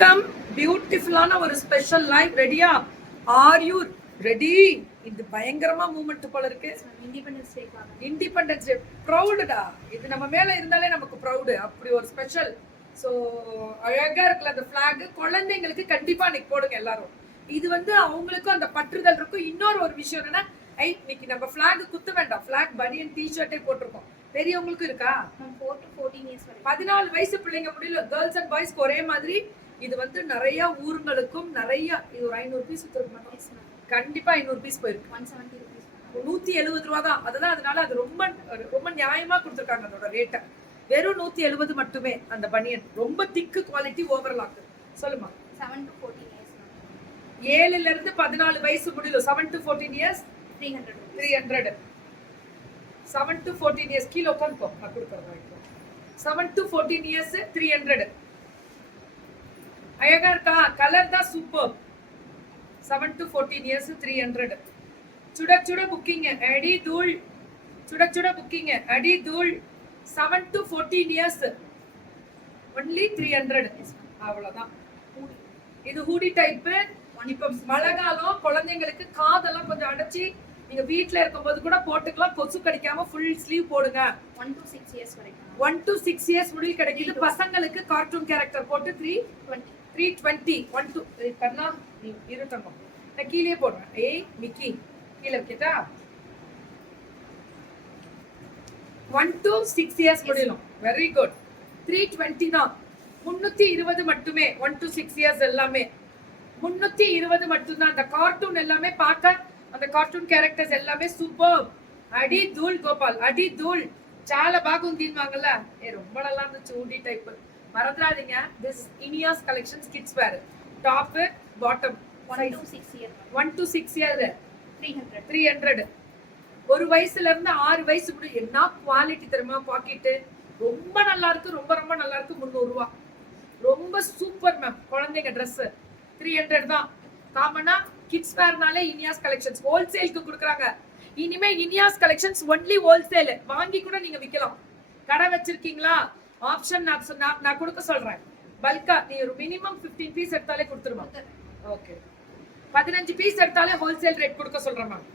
Come பியூட்டிஃபுல்லான ஒரு special live. ரெடியா? Are you ready? இது பயங்கரமா மூமெண்ட் போல இருக்கு. இண்டிபெண்டன்ஸ் டே ப்ரௌடுடா. இது நம்ம மேல இருந்தாலே நமக்கு ப்ரௌடு. அப்படி ஒரு ஸ்பெஷல். ஸோ அழகா இருக்குல்ல அந்த ஃபிளாக். குழந்தைங்களுக்கு கண்டிப்பா இன்னைக்கு போடுங்க எல்லாரும். இது அவங்களுக்கும் அந்த பற்றுதல் இருக்கும். இன்னொரு ஒரு விஷயம் என்னன்னா, இன்னைக்கு நம்ம ஃபிளாக் குத்த வேண்டாம். ஃபிளாக் பனியன் டிஷர்ட்டே போட்டிருக்கோம். பெரியவங்களுக்கும் இருக்கா? 4 to 14 years 14 வயசு பிள்ளைங்க முடியல. கேர்ள்ஸ் அண்ட் பாய்ஸ்க்கு ஒரே மாதிரி. இது நிறைய ஊருங்களுக்கும் நிறைய இது ஒரு 500 பீஸ் இருக்கும். கண்டிப்பா 500 பீஸ் போயிருக்கு. 170 rupees. 170 ரூபா தான். அதனால அது ரொம்ப ரொம்ப நியாயமா கொடுத்துருக்காங்க. அதோட ரேட்டை வெறும் 170 மட்டுமே. அந்த பனியன் ரொம்ப திக்கு குவாலிட்டி ஓவர்லாக். சொல்லுமா? 7 to 14 years. 7ல இருந்து 14 வயசு முடியல. 7 to 14 years 300. 7 to 14 years கீழே உட்காந்துக்கோ. நான் கொடுக்குறேன். 7 to 14 years 300. அழகா இருக்கா? கலர் தான் சூப்பர். 7 to 14 years 300. சுடக் சுட புக்கிங் அடி தூள். சுடக் சுட புக்கிங் அடி தூள். 7 to 14 years only 300. அவ்வளவுதான். இது ஹூடி டைப். இப்ப மழை காலம், குழந்தைங்களுக்கு காதெல்லாம் கொஞ்சம் அடைச்சி நீங்க வீட்ல இருக்கும்போது கூட போட்டுக்கலாம். கொசு கடிக்காம ஃபுல் ஸ்லீவ் போடுங்க. 1 to 6 years வரைக்கும். 1 to 6 years முடிய கிடைக்குது. பசங்களுக்கு கார்ட்டூன் கேரக்டர் போட்டு 320. 1 to கண்ணா நீ இருட்டங்க. நான் கீழே போடுறேன். ஏய் மிக்கி கீழே வைக்கட்டா? 1 to 6 years முடியலாம். Very good. 320 தான். 320 மட்டுமே. 1 to 6 years எல்லாமே 320 மட்டும்தான். அந்த கார்ட்டூன் எல்லாமே பார்க்க அந்த கார்ட்டூன் கேரக்டர்ஸ் எல்லாமே சூப்பர். அடி தூள் கோபால், அடி தூள். చాలా బాగుందిவாங்கல. ரொம்ப நல்லா இருந்துச்சு. ஊடி டைப் மறந்துடாதீங்க. This Iniya's collections kids where. Top bottom 1 to 6 years. 1 to 6 years 300. 300. ஒரு வயசுல இருந்து 6 வயசு கூட என்ன குவாலிட்டி தெரியுமா? பாக்கெட் ரொம்ப நல்லா இருக்கு. ரொம்ப ரொம்ப நல்லா இருக்கு. 300 ரூபா. ரொம்ப சூப்பர் மேம். குழந்தைங்க Dress 300 தான். காமனா கிட்ஸ் வேர்னாலே இனியாஸ் கலெக்ஷன்ஸ் ஹோல்சேலுக்கு கொடுக்குறாங்க. இனிமே இனியாஸ் கலெக்ஷன்ஸ் ஒன்லி ஹோல்சேல். வாங்கி கூட நீங்க விக்கலாம். கடை வச்சிருக்கீங்களா? ஆப்ஷன் நான் கொடுக்க சொல்றேன். பல்கா நீ ஒரு மினிமம் 15 பீஸ் எடுத்தாலே கொடுத்துருமா? ஓகே. 15 பீஸ் எடுத்தாலே ஹோல்சேல் ரேட் கொடுக்க சொல்றேன் மேம்.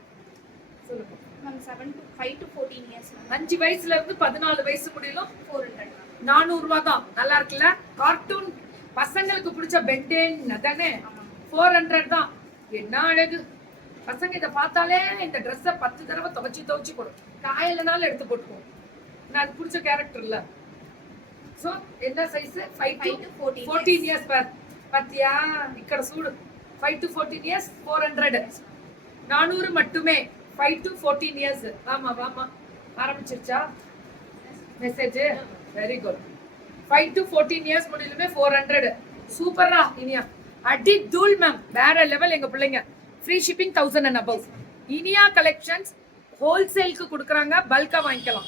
சொல்லுங்க மேம். 5 to 14 years. 5 வயசுல இருந்து 14 வயசு முடியலும் 400. 400 ரூபா தான். நல்லா இருக்குல்ல? கார்ட்டூன் பசங்களுக்கு பிடிச்ச பெண்டேன் தானே. 400 தான். என்ன அழகு. பசங்க இதை பார்த்தாலே இந்த ட்ரெஸ்ஸை 10 தடவை துவைச்சு போடும். காயலனாலும் எடுத்து போட்டுக்குவோம். நான் அது பிடிச்ச கேரக்டர் இல்ல. ஸோ என்ன சைஸ்? 5 to 14 years பேர். பத்தியா ఇక్కడ చూడు. 5 to 14 years 400. 400 மட்டுமே. 5 to 14 years. வாமா ஆரம்பிச்சிருச்சா message? Very good. 5 to 14 years முடியலுமே 400. சூப்பரா இனியா. அடி தூள் மேம். வேற லெவல் எங்க பிள்ளைங்க. Free shipping 1000 and above. Iniya collections ஹோல்சேலுக்கு கொடுக்குறாங்க. பல்கா வாங்கிக்கலாம்.